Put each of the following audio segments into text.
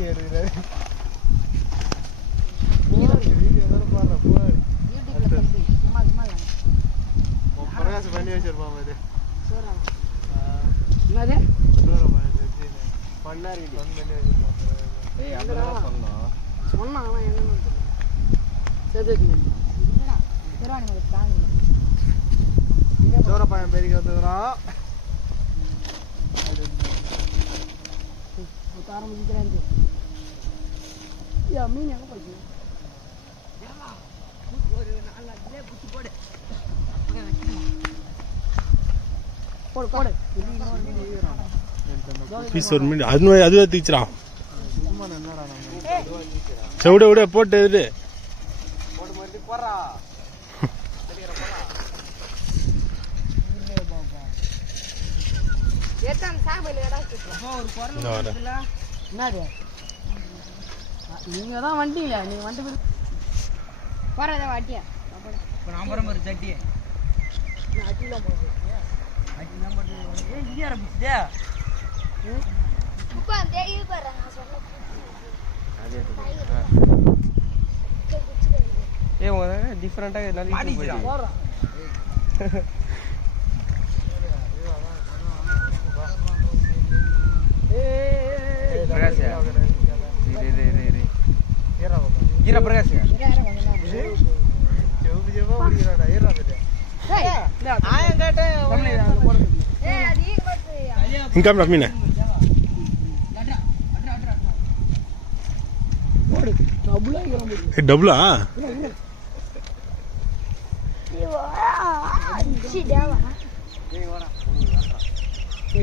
Video எடுக்கிறாரு video தானே பாடுற போடு பிரகாசம் பண்ணி வச்சிருப்பான் என்னது தூரம் பண்ணி வச்சிருப்பான் பிரகாசம். சொன்னான் ஆனால் என்னன்னு தெரியல சரி சோரப்பாயம் பெருக்கி வந்துக்கிறோம் ஆரம்பிக்கிறேன் ஐயா மீன் எங்கே போச்சு போடு போடு பீஸ் ஒரு மீன் அது அதுவே தீச்சுடா. சும்மா என்னடா நம்ம செவிட விட. போட்டு இது என்னது? நீங்கள் தான் வண்டிங்க நீங்கள் வண்டி போய் போகிறத வாட்டியா? இப்போ நான் போகிற மாதிரி சட்டி அட்டிலாம் இங்கே ஏ எல்லாரும் கிளம்பு ஏ டபுளா ஏய் எத்தனை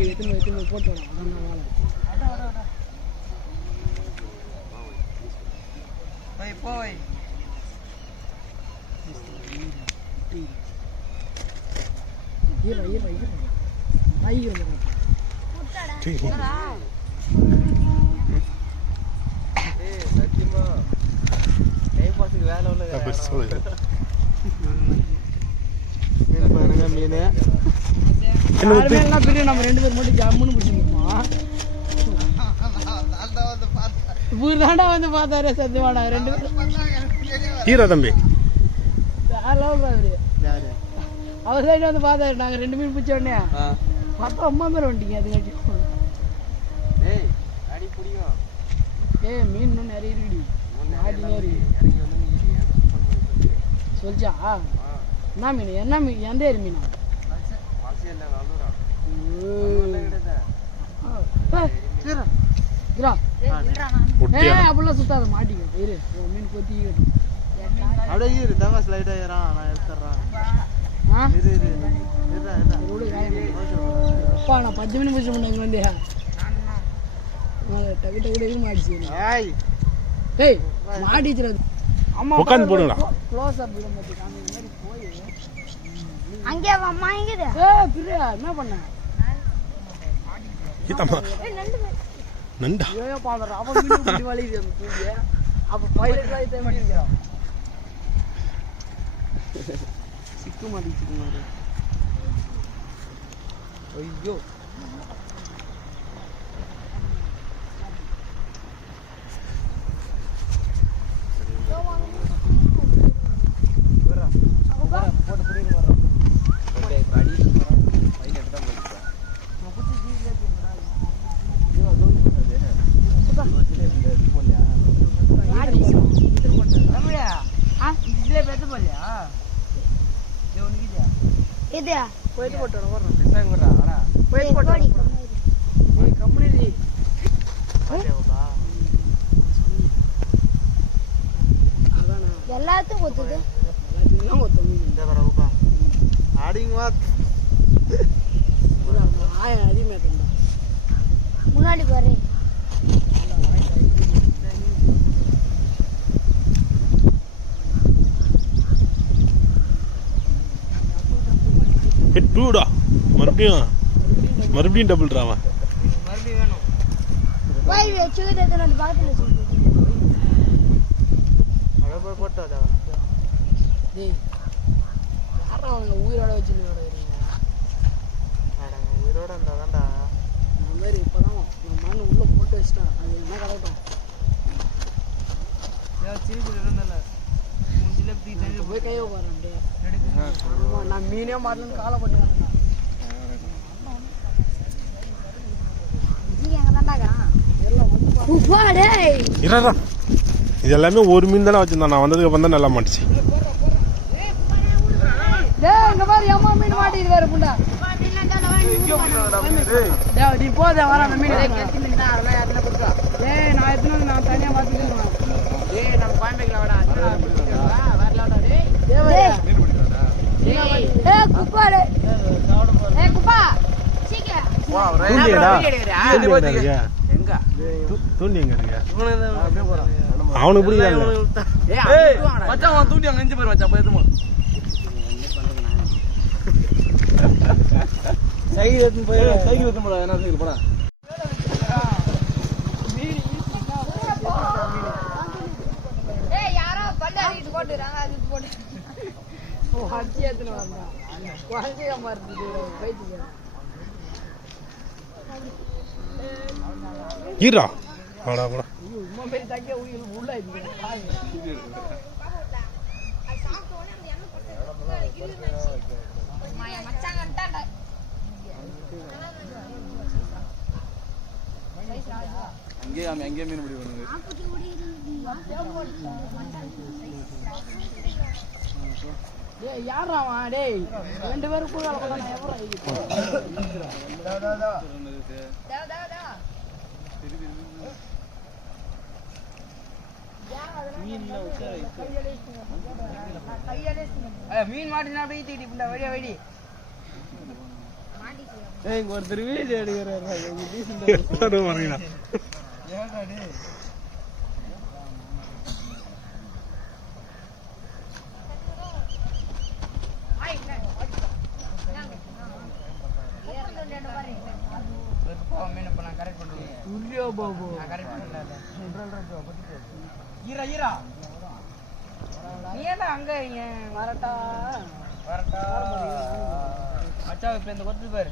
எத்தனை போட்டு வரேன் அதான் நான் வாழை போய் போய் ஈர ஈர ஈர ஆயிரம் ஏய் சத்தியமா டைம் பாஸுக்கு வேலை உள்ள மீன் நம்ம ரெண்டு பேர் மட்டும் ஜம்முன்னு பிடிச்சிருக்கோமா இவர் தாண்டா வந்து பார்த்தாரு சத்தியமாடா ரெண்டு ஈரா தம்பி. அவரு சைடு வந்து பார்த்தாரு நாங்கள் ரெண்டு பேரும் பிடிச்ச உடனே. பார்த்தா அம்மா மேலே வந்துட்டீங்க அது கட்டி. ஏய் மீன் இன்னும் நிறைய இருக்குடி. சொல்லிச்சா? என்ன மீன்? என்ன மீன்? எந்த ஏரி மீனா? சரி அப்படிலாம் சுத்தாத மாட்டிக்க. இரு மீன் கொத்தி அப்படியே இரு தங்க ஸ்லைட் ஆயிரம் நான் எடுத்துறேன். இரு இரு. அப்பா நான் பத்து மணி பிடிச்ச முடியாது வந்தியா டக்கு டக்கு டக்கு மாடிச்சு ஏய். ஏய் மாட்டிச்சுரு அம்மா உட்காந்து போடுங்களா க்ளோஸ் அப் விட மாட்டேன் இந்த மாதிரி போய். அங்கே அம்மா இங்குது ஏய் பிரியா என்ன பண்ண? நண்டா ஐயோ பாந்தற அவன் மீன் அந்த தூக்கி அப்ப பைலட்லாம் இதை எப்படி இருக்கிறான் சிக்கு மாட்டிச்சு ஐயோ. இது போயிட்டு போட்டோட வர்றோம் பெருசாக விடுறா வாடா. போயிட்டு போட்டோட ஏய் கம்பெனி பாத்தியாவுதா அதானா? எல்லாத்துக்கும் ஒத்துது. எல்லாத்தையும் ஒருத்தர் மீன் இந்த வரவுப்பா அடிங்கம்மா ஆய அதிகமாக தந்தா டூடா மறுபடியும் மறுபடியும் டபுள் ட்ராவா உயிரோட வச்சு உயிரோட இருந்தாதான்டா மாதிரி இப்போதான் நம்ம மண் உள்ளே போட்டு வச்சிட்டேன் அது என்ன கிடக்கட்டும் ஏதாவது சின்ன சின்ன இல்லை போய் கையை பாரு அப்படியே எங்க தாண்டாக்கிறான் குப்பா டேய் இரா இது எல்லாமே ஒரு மீன் தானே வச்சிருந்தான் நான் வந்ததுக்கு அப்புறம் தான் நல்லா மாட்டுச்சு. டேய் இங்க பாரு அம்மா மீன் மாட்டிட்டு வேற புண்டா டேய் நீ போதே வர அந்த மீன் டேய் கெட்டி மீன் தான் அதெல்லாம் யாருன்னா கொடுத்தா டேய் நான் எத்தனை வந்து நான் தனியா பாத்துக்கிறேன் டேய் நம்ம கோயம்பேடுல வாடா வரலாடா டேய் டேய் டேய் ஏய் குப்பா டேய் ஏய் குப்பா சீக்கிரம் தூண்டியடா தூண்டி எங்க? இருக்கு அவனுக்கு பிடிக்கல ஏய் மச்சான் அவன் தூண்டி அங்க இருந்து போய் மச்சான் போய் எதுமா சைக்கிள் எடுத்து போய் சைக்கிள் எடுத்து போடா என்ன சைக்கிள் போடா டேய் யாரோ பல்ல அடிட்டு போட்டுறாங்க அது போட்டு. ஓ. அடிச்சு ஏத்துன வரடா குழந்தைய மாறுது போயிட்டு ஈரா வாடா மச்சாங்கன்ட்டாடா அங்கேயே அங்கேயே மீன் பிடி பண்ணுங்க டேய் யாரா அவன்? டேய் ரெண்டு பேரும் கூட வேலை நான் எவரா டா டா டா மீன் மாட்டினா அப்படியே தீட்டி புண்டா வழியா வெடி இங்க ஒருத்தர் வீடியோ எடுக்கிறாரு எல்லாரும் வரீங்களா மீன் இப்ப நான் கரெக்ட் பண்ணுவேன் உரியோ பாபு. நான் கரெக்ட் பண்ணல ஈரா ஈரா. நீ என்ன அங்க வரட்டா. வரட்டா. மச்சான் இப்ப இந்த கொத்து பாரு.